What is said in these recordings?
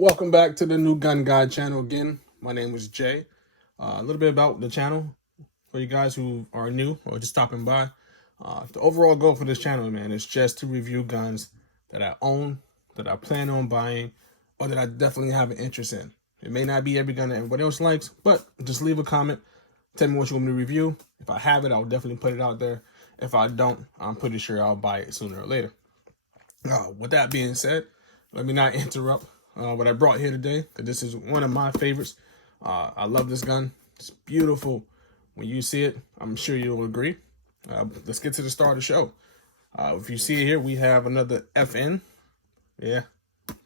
Welcome back to the New Gun Guide channel again. My name is Jay. A little bit about the channel for you guys who are new or just stopping by. The overall goal for this channel, man, is just to review guns that I own, that I plan on buying, or that I definitely have an interest in. It may not be every gun that everybody else likes, but just leave a comment. Tell me what you want me to review. If I have it, I'll definitely put it out there. If I don't, I'm pretty sure I'll buy it sooner or later. With that being said, let me not interrupt what I brought here today, because this is one of my favorites. I love this gun. It's beautiful. When you see it, I'm sure you'll agree. Let's get to the start of the show. If you see it here, we have another FN. Yeah,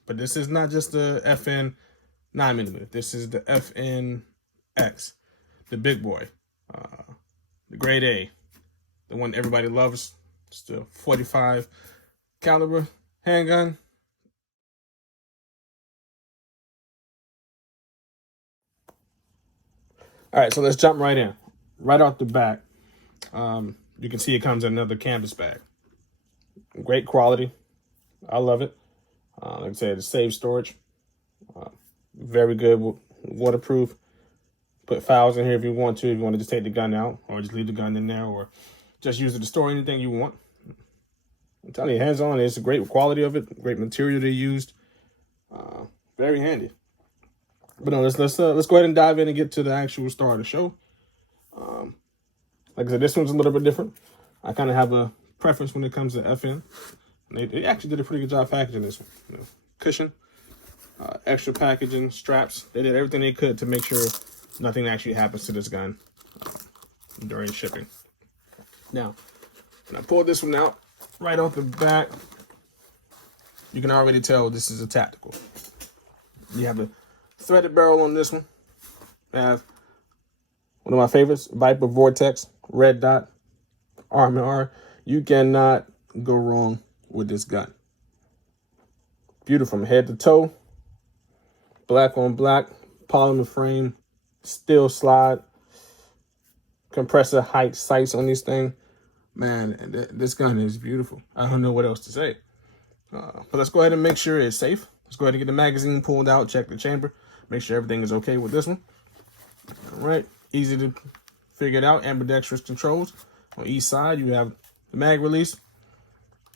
but this is not just the FN 9mm. This is the FNX, the big boy, the grade A, the one everybody loves. It's the 45 caliber handgun. All right, so let's jump right in. Right off the bat, you can see it comes in another canvas bag. Great quality. I love it. Like I said, it's safe storage. Very good, waterproof. Put files in here if you want to. If you want to just take the gun out, or just leave the gun in there, or just use it to store anything you want. I'm telling you, hands on, it's a great quality of it. Great material they used. Very handy. But no, let's go ahead and dive in and get to the actual start of the show. Like I said, this one's a little bit different. I kind of have a preference when it comes to FN. They actually did a pretty good job packaging this one. You know, cushion, extra packaging, straps. They did everything they could to make sure nothing actually happens to this gun during shipping. Now, when I pulled this one out, right off the bat, you can already tell this is a tactical. You have a threaded barrel on this one. I have one of my favorites, Viper Vortex, red dot, R&R. You cannot go wrong with this gun. Beautiful from head to toe. Black on black, polymer frame, steel slide, compressor height sights on this thing. Man, this gun is beautiful. I don't know what else to say. But let's go ahead and make sure it's safe. Let's go ahead and get the magazine pulled out, check the chamber, make sure everything is okay with this one. All right, easy to figure it out. Ambidextrous controls. On each side, you have the mag release,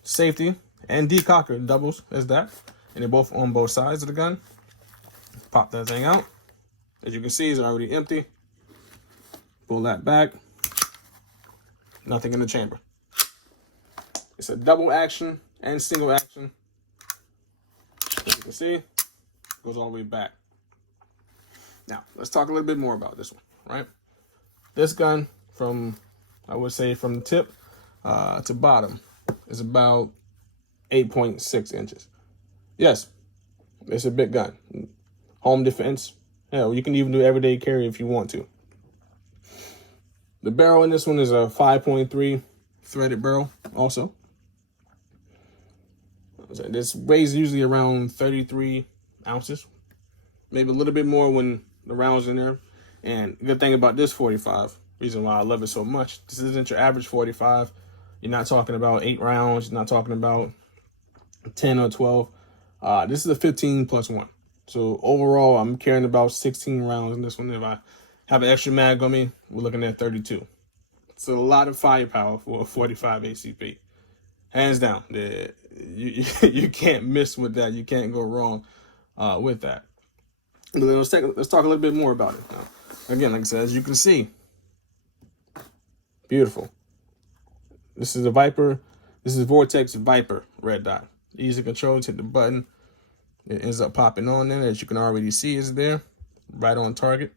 safety, and decocker doubles as that. And they're both on both sides of the gun. Pop that thing out. As you can see, it's already empty. Pull that back. Nothing in the chamber. It's a double action and single action. As you can see, goes all the way back. Now, let's talk a little bit more about this one, right? This gun, I would say from the tip to bottom, is about 8.6 inches. Yes, it's a big gun. Home defense. Hell, you can even do everyday carry if you want to. The barrel in this one is a 5.3 threaded barrel also. This weighs usually around 33 ounces. Maybe a little bit more when the rounds in there. And the good thing about this 45, reason why I love it so much, this isn't your average 45. You're not talking about 8 rounds. You're not talking about 10 or 12. This is a 15 plus 1. So overall, I'm carrying about 16 rounds in this one. If I have an extra mag on me, we're looking at 32. It's a lot of firepower for a 45 ACP. Hands down. You can't miss with that. You can't go wrong with that. But let's talk a little bit more about it now. Again, like I said, as you can see, beautiful. This is a Viper. This is Vortex Viper red dot. Easy control. Hit the button. It ends up popping on there. As you can already see, is there, right on target,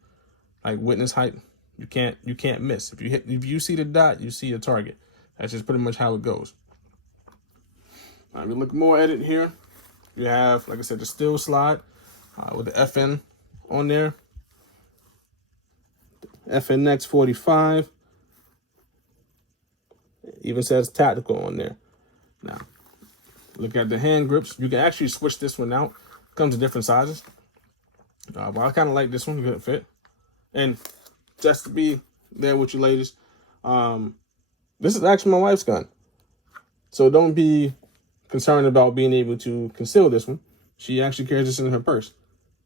like witness height. You can't miss. If you see the dot, you see a target. That's just pretty much how it goes. All right, we look more at it here. You have, like I said, the steel slide with the FN on there. FNX 45. Even says tactical on there. Now, look at the hand grips. You can actually switch this one out. Comes in different sizes. But I kind of like this one. Good fit. And just to be there with you ladies, this is actually my wife's gun. So don't be concerned about being able to conceal this one. She actually carries this in her purse.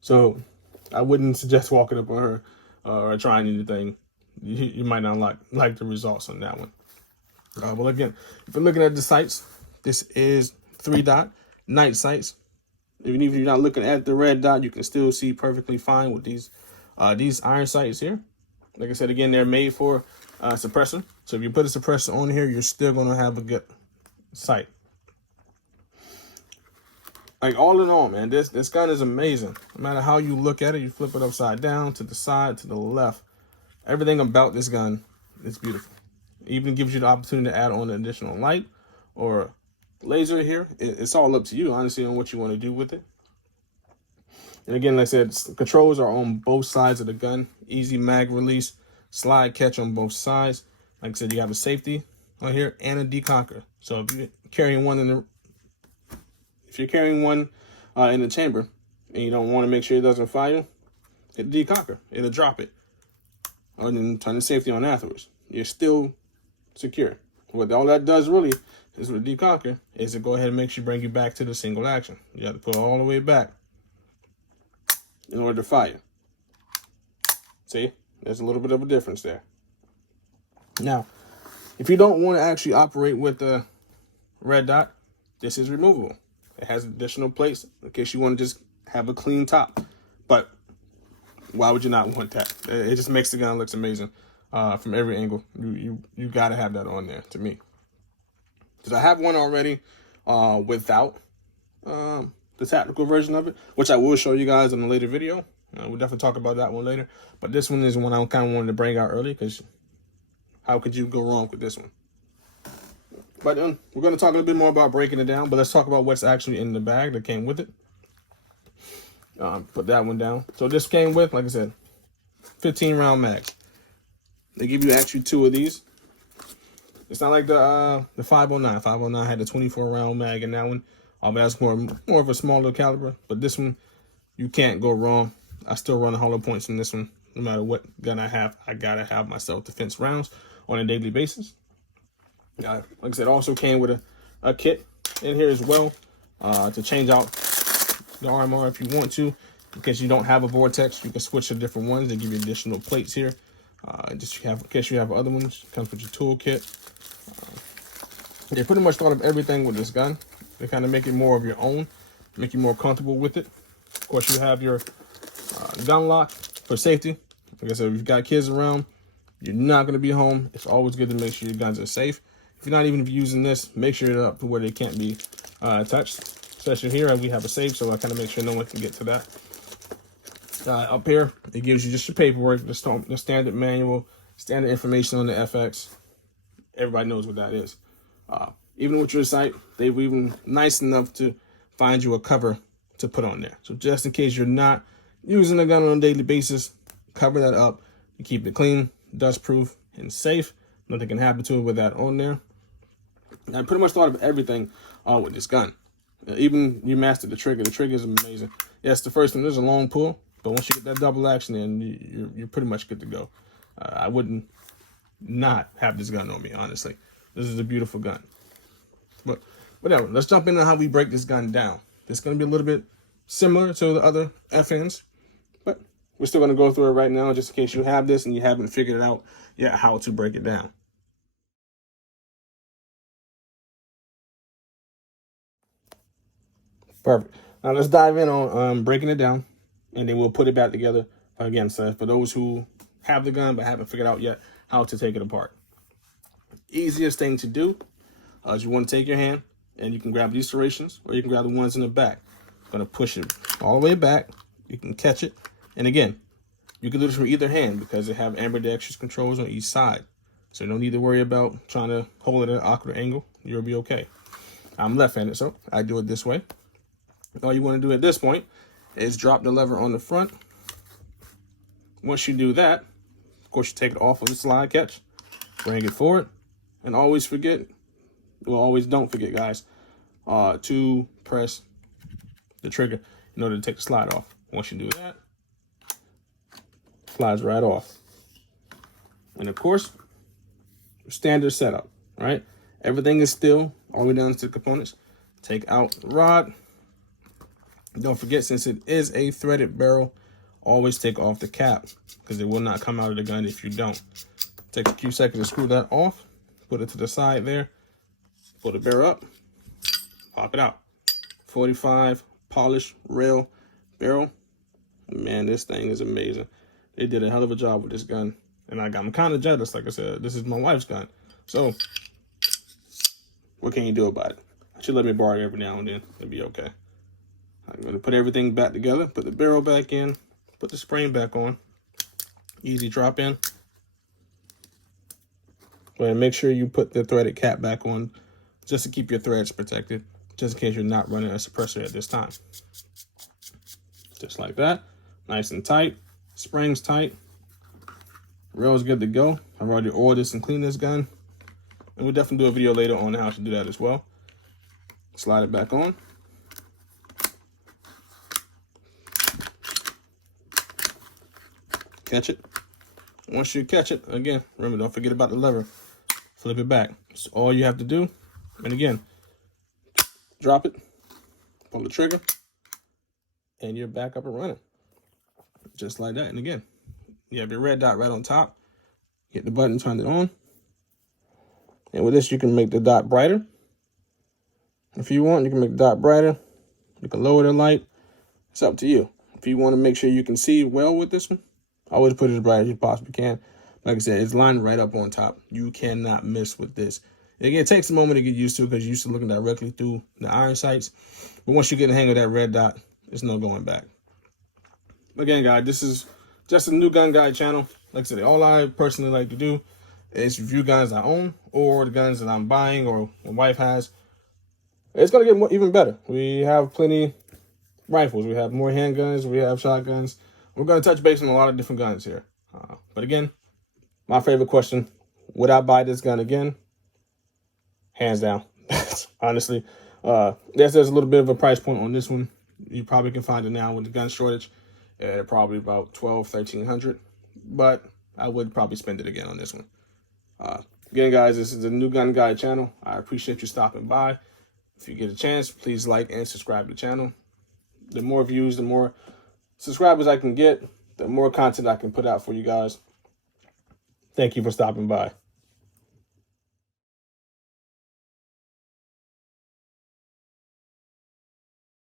So I wouldn't suggest walking up on her or trying anything. You might not like the results on that one. Well, again, if you're looking at the sights, this is 3-dot night sights. Even if you're not looking at the red dot, you can still see perfectly fine with these iron sights here. Like I said, again, they're made for suppressor. So if you put a suppressor on here, you're still going to have a good sight. Like, all in all, man, this gun is amazing. No matter how you look at it, you flip it upside down, to the side, to the left. Everything about this gun is beautiful. It even gives you the opportunity to add on an additional light or laser here. It's all up to you, honestly, on what you want to do with it. And again, like I said, controls are on both sides of the gun. Easy mag release, slide catch on both sides. Like I said, you have a safety on here and a deconker. So if you're carrying one in the chamber and you don't want to make sure it doesn't fire, hit the deconker. It'll drop it. And then turn the safety on afterwards. You're still secure. What all that does really is with deconker is to go ahead and make sure bring you back to the single action. You have to put it all the way back in order to fire. See, there's a little bit of a difference there. Now, if you don't want to actually operate with the red dot, this is removable. It has additional plates in case you want to just have a clean top. But why would you not want that? It just makes the gun look amazing from every angle. You got to have that on there, to me. Because I have one already without the tactical version of it, which I will show you guys in a later video. We'll definitely talk about that one later. But this one is one I kind of wanted to bring out early, because how could you go wrong with this one? But we're going to talk a little bit more about breaking it down, but let's talk about what's actually in the bag that came with it. Put that one down. So this came with, like I said, 15 round mags. They give you actually 2 of these. It's not like the 509. 509 had the 24 round mag in that one. But that's more of a smaller caliber. But this one, you can't go wrong. I still run hollow points in this one. No matter what gun I have, I gotta have my self-defense rounds on a daily basis. Like I said, also came with a kit in here as well to change out the RMR if you want to. In case you don't have a vortex, you can switch to different ones. They give you additional plates here. Just in case you have other ones, comes with your toolkit. They pretty much thought of everything with this gun. They kind of make it more of your own, make you more comfortable with it. Of course, you have your gun lock for safety. Like I said, if you've got kids around, you're not going to be home. It's always good to make sure your guns are safe. If you're not even using this, make sure you're up to where they can't be touched. Especially here, we have a safe, so I kind of make sure no one can get to that. Up here, it gives you just your paperwork, the standard manual, standard information on the FX. Everybody knows what that is. Even with your sight, they've even nice enough to find you a cover to put on there. So just in case you're not using the gun on a daily basis, cover that up. You keep it clean, dust-proof, and safe. Nothing can happen to it with that on there. I pretty much thought of everything with this gun. Even you mastered the trigger. The trigger is amazing. Yes, the first one, there's a long pull, but once you get that double action in, you're pretty much good to go. I wouldn't not have this gun on me, honestly. This is a beautiful gun. But whatever, let's jump into how we break this gun down. It's going to be a little bit similar to the other FNs, but we're still going to go through it right now just in case you have this and you haven't figured out yet how to break it down. Perfect. Now let's dive in on breaking it down, and then we'll put it back together again. So for those who have the gun but haven't figured out yet how to take it apart. Easiest thing to do is you want to take your hand and you can grab these serrations, or you can grab the ones in the back. I'm going to push it all the way back. You can catch it. And again, you can do this from either hand because they have ambidextrous controls on each side. So you don't need to worry about trying to hold it at an awkward angle. You'll be okay. I'm left-handed, so I do it this way. All you want to do at this point is drop the lever on the front. Once you do that, of course, you take it off of the slide catch, bring it forward, and always don't forget, guys, to press the trigger in order to take the slide off. Once you do that, slides right off. And of course, standard setup, right? Everything is still all the way down to the components. Take out the rod, Don't forget, since it is a threaded barrel, always take off the cap because it will not come out of the gun if you don't. Take a few seconds to screw that off, put it to the side there, pull the barrel up, pop it out. 45 polished rail barrel. Man, this thing is amazing. They did a hell of a job with this gun. And I'm kind of jealous. Like I said, this is my wife's gun. So, what can you do about it? She let me borrow it every now and then. It'll be okay. I'm going to put everything back together. Put the barrel back in. Put the spring back on. Easy drop in. Go ahead and make sure you put the threaded cap back on just to keep your threads protected. Just in case you're not running a suppressor at this time. Just like that. Nice and tight. Springs tight. Rail's good to go. I've already oiled this and cleaned this gun. And we'll definitely do a video later on how to do that as well. Slide it back on. Catch it. Once you catch it, again, remember, don't forget about the lever. Flip it back. That's all you have to do. And again, drop it, pull the trigger, and you're back up and running. Just like that. And again, you have your red dot right on top. Hit the button, turn it on. And with this, you can make the dot brighter. If you want, you can make the dot brighter. You can lower the light. It's up to you. If you want to make sure you can see well with this one, always put it as bright as you possibly can. Like I said, it's lined right up on top. You cannot miss with this. And again, it takes a moment to get used to because you're used to looking directly through the iron sights. But once you get the hang of that red dot, there's no going back. Again, guys, this is just a new gun guide channel. Like I said, all I personally like to do is review guns I own or the guns that I'm buying or my wife has. It's going to get even better. We have plenty rifles. We have more handguns. We have shotguns. We're going to touch base on a lot of different guns here. But again, my favorite question, would I buy this gun again? Hands down. Honestly. There's a little bit of a price point on this one. You probably can find it now with the gun shortage at probably about $1,200, $1,300. But I would probably spend it again on this one. Again, guys, this is a new gun guide channel. I appreciate you stopping by. If you get a chance, please like and subscribe to the channel. The more views, the more subscribers I can get, the more content I can put out for you guys. Thank you for stopping by.